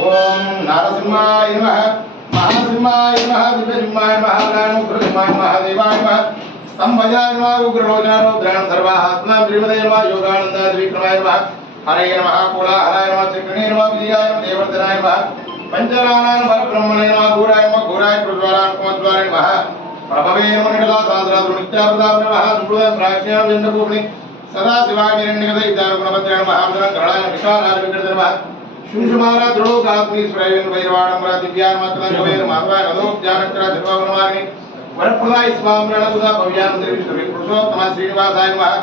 ఓం నారసింహాయ నమ మహాసింహాయ నమ విభజిమాయ మహాగ్రాణుగ్రహిమాయ మహాదేవాయ నమ స్తంభజాయ నమ ఉగ్రలోచన రుద్రాణ సర్వాత్మ శ్రీమదే నమ యోగానంద త్రివిక్రమాయ నమ హరయ నమ కోలాహలాయ నమ చక్రణే నమ విజయాయ నమ దేవర్ధనాయ నమ పంచరాణాయ పరబ్రహ్మణే నమ ఘోరాయ నమ ఘోరాయ ప్రజ్వాలాయ కుమజ్వాలాయ నమ ప్రభవే నమ నిడలా సాధరాదు నిత్యాపదాం నమ సుప్రదాం ప్రాజ్ఞాం జండభూమిని సదాశివాయ నిరంగదైతారు గుణభద్రాయ మహాభద్రం కరణాయ విశాలాయ వికృత నమ निरण्यगत इत्यानुगुणभद्राय नमः आमदनं करणाय विकाराय विकृत नमः शुंशुमारा द्रोगात्मी स्वयं वैरवाणं दिव्यान मातलं भवेन माधवाय नदो ज्ञानकरा धर्मवनमार्गे वरप्रदाय स्वाम रणसुधा भव्यान त्रिविष्णु पुरुषोत्तम श्रीनिवासाय नमः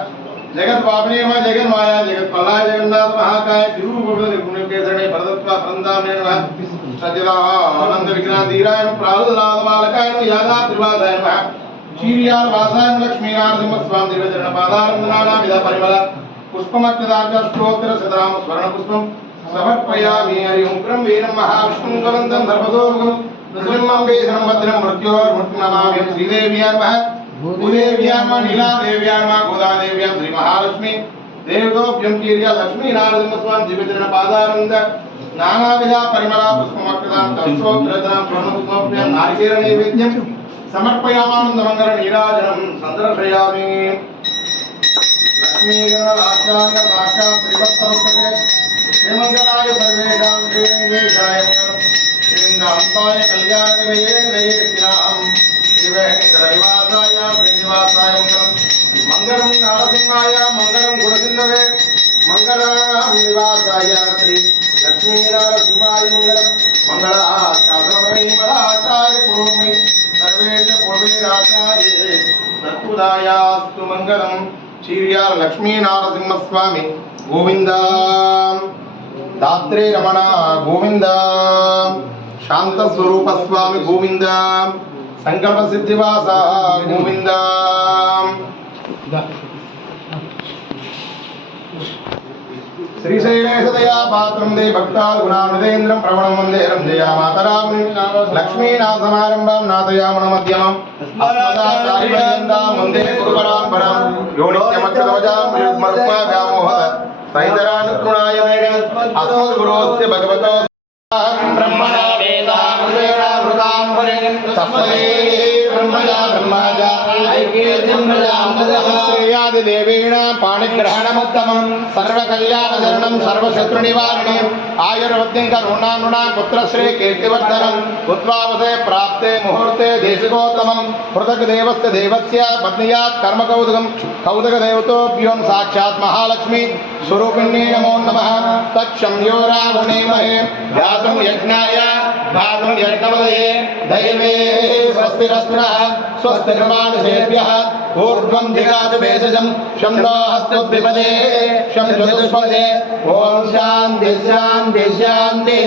जगत पावने नमः जगत माया जगत प्रलय जगन्नाथ महाकाय तिरुपति निर्गुण केसरणे परदत्वा परंदामने नमः सत्यदा आनंद विघ्नाधीराय नमः प्राहलाद बालकाय नमः यादा त्रिवासाय नमः चीरियाल वासाय नमः लक्ष्मीनारसिंह स्वामी दिव्यचरण पादारंदनाना विधा परिमल पुष्पमत्यदार्थ स्तोत्र शतनाम स्वर्ण पुष्पम సమర్పయామి హరి ఉగ్రం వీరం మహావిష్ణుం జ్వలంతం సర్వతోముఖం. నృసింహంబే సర్వభద్రం మృత్యోర్మృత్యునమామ్యం శ్రీదేవ్యాన్ మహ భూదేవ్యాన్ మహ నీలాదేవ్యాన్ మహ శ్రీ మహాలక్ష్మి దేవతోభ్యం కీర్య లక్ష్మీ నారసింహస్వామి దివ్యచరణ పాదానంద. నానావిధ పరిమళ పుష్పమక్షదాం తత్సోత్రదాం స్వర్ణపుష్పభ్యాం నారికేర నైవేద్యం. సమర్పయామానంద మంగళ నీరాజనం సందర్శయామి. లక్ష్మీ గణ లక్ష్మీగణలాభ్యాంగ సాక్షాత్ శ్రీవత్సవృత్తతే శ్రీమంగళాయ సర్వేషాం శ్రీరంగేశాయ మంగళం శ్రీరంగాంతాయ కళ్యాణనిలయే నిలయే విద్యాహం శ్రీవేంకటనివాసాయ శ్రీనివాసాయ మంగళం మంగళం నారసింహాయ మంగళం గుణసింధవే మంగళం నివాసాయ శ్రీ లక్ష్మీనారసింహాయ మంగళం మంగళాచార్య పూర్వమి సర్వేష పూర్వీరాచార్యే సత్పుదాయాస్తు మంగళం చీర్యాల లక్ష్మీనారసింహస్వామి దాత్రే రమణ గోవింద. శాంత స్వరూప స్వామి గోవింద. సంకల్ప సిద్ధివాస గోవింద. శ్రీశైలేశదయా పాత్రం దే భక్తాగుణామృతేంద్రం ప్రవణం వందేరం జయా మాతరాముని లక్ష్మీనాథసమారంభం నాథయామణ మధ్యమం. వందే సైతరానుకృణాయ మేణ అస్మద్గురోస్య భగవతో బ్రహ్మణా వేదామృతేనామృతాం హరిం తస్మై బ్రహ్మజా బ్రహ్మజా శ్రేయాది దేవేణ పాణిగ్రహణముత్తమం సర్వకళ్యాణశరణం సర్వశత్రునివారణే ఆయుర్వద్యం కరుణానునా పుత్రశ్రీ కీర్తివర్ధనం ఉద్వావసే ప్రాప్తే ముహూర్తే దేశికోత్తమం పృథక్ దేవస్య దేవస్య పత్నియాత్ కర్మ కౌతుకం కౌతుక దేవతోభ్యోం సాక్షాత్ మహాలక్ష్మి స్వరూపిణ్యే నమో నమ తక్షమ్యో రావణేమహే వ్యాసం యజ్ఞాయ భాగం యజ్ఞవదయే దైవే స్వస్తిరస్పునః స్వస్తిర్మానుషేభ్యः ఊర్ధ్వం దిగాదు భేషజం శంలో హస్తోద్విపదే శం చతుష్పదే ఓం శాంతి శాంతి శాంతి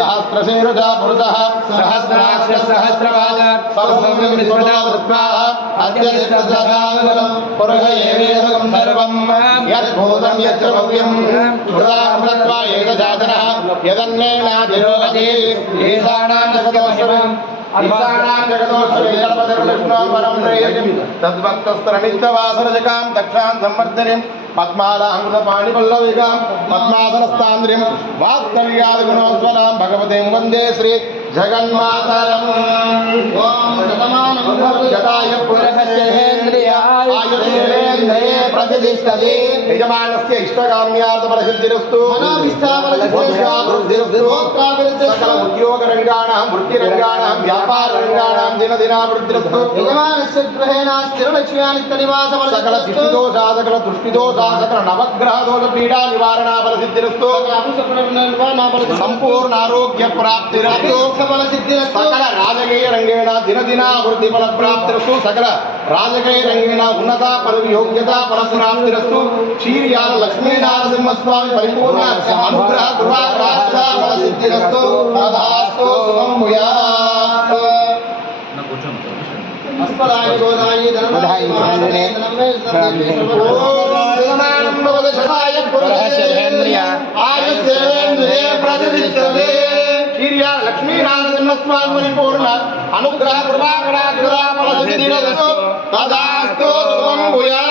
సహస్రశీరుషా పురుషः సహస్రాక్ష సహస్రపాద సర్వం విశ్వదా వృత్వా అద్యదిష్టసకాలం పురుష ఏవేదకం సర్వం యద్భూతం యచ్చ భవ్యం హృదామృత్వా ఏకజాతనः తద్భక్తస్త్రనిత్యవాసరజకాం దక్షాం సంవర్ధనిం పద్మాలాంకృత పాణిపల్లవికాం పద్మాసనస్తాంద్రిం వాత్సల్యాది గుణోజ్వలాం భగవతీం వందే శ్రీ జగన్మాతరం ఓం శతమానం శతాయ ఆయుర్వేంద్రియే ప్రతిష్టతి యజమానస్య ఇష్టకామ్యార్థ ప్రసిద్ధిరస్తు మనోభిష్టాభివృద్ధిరస్తు సకల ఉద్యోగ రంగాణం వృత్తి రంగాణం వ్యాపార రంగాణం దినదినాభివృద్ధిరస్తు. యజమానస్య గృహేణ స్థిరలక్ష్యానిత్య నివాస సకల దిష్టిదోషా సకల దృష్టిదోషా సకల నవగ్రహ దోష పీడా నివారణ సంపూర్ణ ఆరోగ్య ప్రాప్తిరస్తు సకల రాజకీయ రంగేణ దినదినాభివృద్ధి ఫల ప్రాప్తిరస్తు సకల రాజకీయ రంగేణ ఉన్నత పదవి యోగ్యత ఫల ప్రాప్తిరస్తు క్షీర్యాల లక్ష్మీనారసింహస్వామి పరిపూర్ణ అనుగ్రహ కృపా ప్రార్థన సిద్ధిరస్తు రాధాస్తు శుభం ముయాత్ అస్పదాయ గోదాయి ధనమాయ మహానే ధనమేశ్వరాయ పురుషేంద్రియ ఆయుష్యేంద్రియే ప్రతిష్టతే క్షీర్యా లక్ష్మీనారసింహస్వామి పరిపూర్ణ అనుగ్రహ కృపా కళాకృపా ఫల సిద్ధిరస్తు తదాస్తు శుభం ముయాత్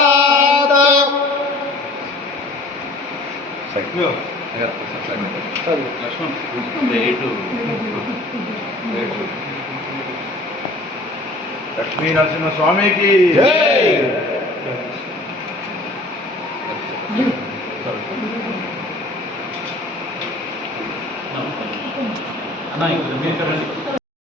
లక్ష్మీ నరసింహ స్వామికి జై. అన్న ఇక్కడ మీరు